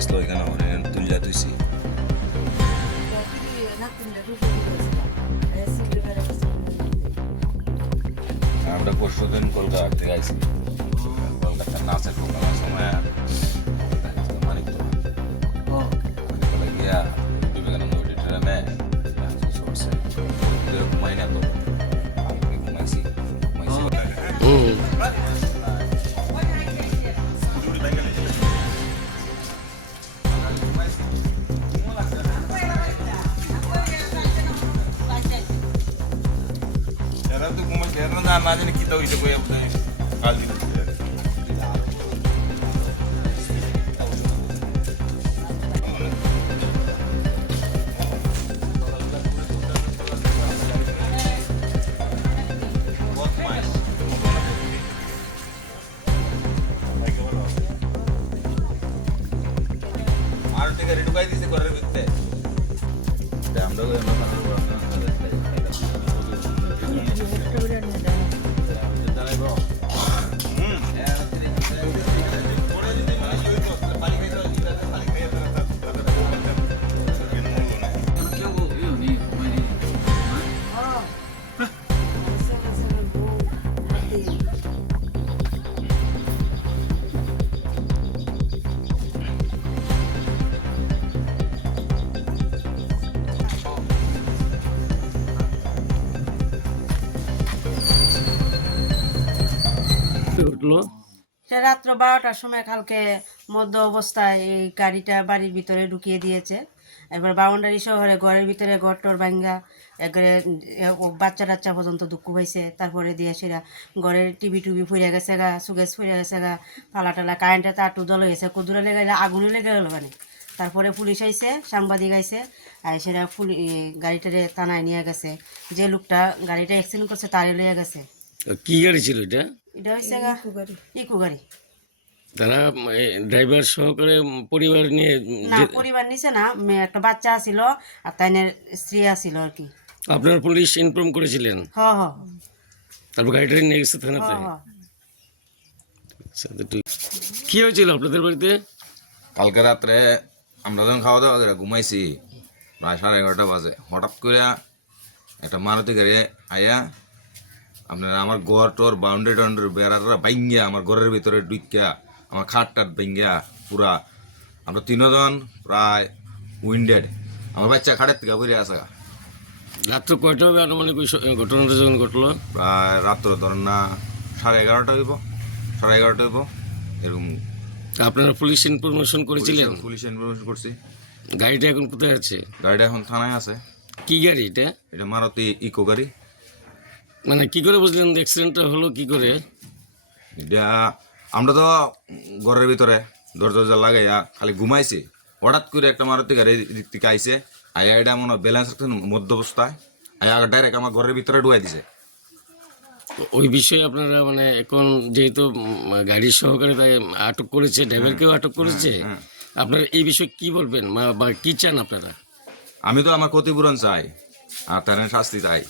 আসলো এখানে অনেক তুলিয়া তুইছি আমরা পরশু দিন কলকাতা থেকে আইছি কলকাতার নাচের প্রোগ্রামের সময় মানিক গিয়া বিবেকানন্দ অডিটোরিয়ামে সরছে ঘুমাই না তো ঘুমাইছি Karena namanya kita udah gue yang kali ini. Malu tiga ribu kali sih korek itu. Dalam dulu yang mana? রাত্র 12টার সময় কালকে মধ্য অবস্থায় এই গাড়িটা বাড়ির ভিতরে ঢুকিয়ে দিয়েছে। এবার বাউন্ডারি শহরে ঘরের ভিতরে ঘরটর ভাঙ্গা একবারে বাচ্চা টাচ্চা পর্যন্ত দুঃখ হয়েছে। তারপরে দিয়ে সেরা ঘরের টিভি টুবি ফুরিয়ে গেছে গা, সুগেস ফুরিয়ে গেছে গা, পালা টালা কারেন্টে তার টু জল হয়েছে, কুদুরে লেগে আগুনে লেগে গেল মানে। তারপরে পুলিশ আইছে, সাংবাদিক আইছে, আর সেটা গাড়িটারে থানায় নিয়ে গেছে। যে লোকটা গাড়িটা অ্যাক্সিডেন্ট করছে তারে লিয়ে গেছে। কি গাড়ি ছিল এটা? এটা হচ্ছে গা ইকো গাড়ি। তারা ড্রাইভার সহকারে পরিবার নিয়ে? না, পরিবার নিছে না, একটা বাচ্চা ছিল আর তাইনের স্ত্রী আছিল আর কি। আপনার পুলিশ ইনফর্ম করেছিলেন? হ্যাঁ হ্যাঁ। তারপর গাড়িটা নিয়ে গেছে থানাতে? আচ্ছা, কি হয়েছিল আপনাদের বাড়িতে? কালকে রাত্রে আমরা যখন খাওয়া দাওয়া করে ঘুমাইছি প্রায় 11:30 বাজে, হঠাৎ করে একটা মারুতি গাড়ি আইয়া আপনার আমার ঘর টোর বাউন্ডারি টাউন্ডারি বেড়াটা ভাঙ্গিয়া আমার ঘরের ভিতরে ঢুকিয়া আমার খাট টাট ভাঙ্গিয়া পুরা আমরা 3 জন প্রায় উইন্ডেড। আমার বাচ্চা খাটের থেকে বেরিয়ে আসা। রাত্র কয়টা হবে আনুমানিক ঘটনাটা যখন ঘটলো? প্রায় রাত্র ধরেন না 11:30 হইব, 11:30 হইব এরকম। আপনারা পুলিশ ইনফরমেশন করেছিলেন? পুলিশ ইনফরমেশন করছি। গাড়িটা এখন কোথায় আছে? গাড়িটা এখন থানায় আছে। কি গাড়ি এটা? এটা মারুতি ইকো গাড়ি। মানে কি করে বুঝলেন অ্যাক্সিডেন্টটা হলো কি করে? এটা আমরা তো ঘরের ভিতরে দরজা লাগাইয়া খালি ঘুমাইছি, হঠাৎ করে একটা মারুতি গাড়ি দিক থেকে আইসে, আয়া এটা মনে ব্যালেন্স মধ্য অবস্থায় আয়া ডাইরেক্ট আমার ঘরের ভিতরে ঢুকাই দিছে। ওই বিষয়ে আপনারা মানে এখন যেহেতু গাড়ির সহকারে তাই আটক করেছে, ড্রাইভারকেও আটক করেছে, আপনারা এই বিষয়ে কি বলবেন বা কি চান আপনারা? আমি তো আমার ক্ষতিপূরণ চাই আর তার শাস্তি চাই।